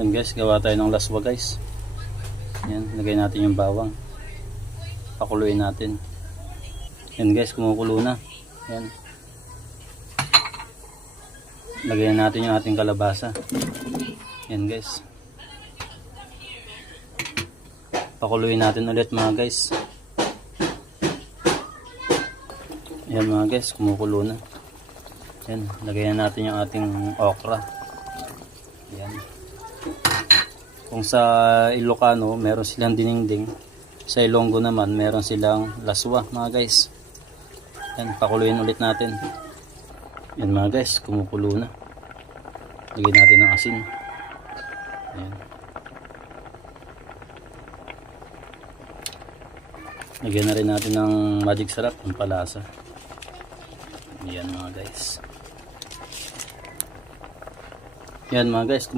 Yan guys, gawa tayo ng laswa guys. Yan, lagay natin yung bawang. Pakuluin natin. Yan guys, kumukulo na. Yan. Lagyan natin yung ating kalabasa. Yan guys. Pakuluin natin ulit mga guys. Yan mga guys, kumukulo na. Yan, lagyan natin yung ating okra. Yan. Kung sa Ilocano, meron silang dinengdeng. Sa Ilonggo naman, meron silang laswa mga guys. Yan, pakuluin ulit natin. Yan mga guys, kumukulo na. Lagyan natin ng asin. Yan. Lagyan na rin natin ng magic sarap, ng palasa. Yan mga guys. Yan mga guys.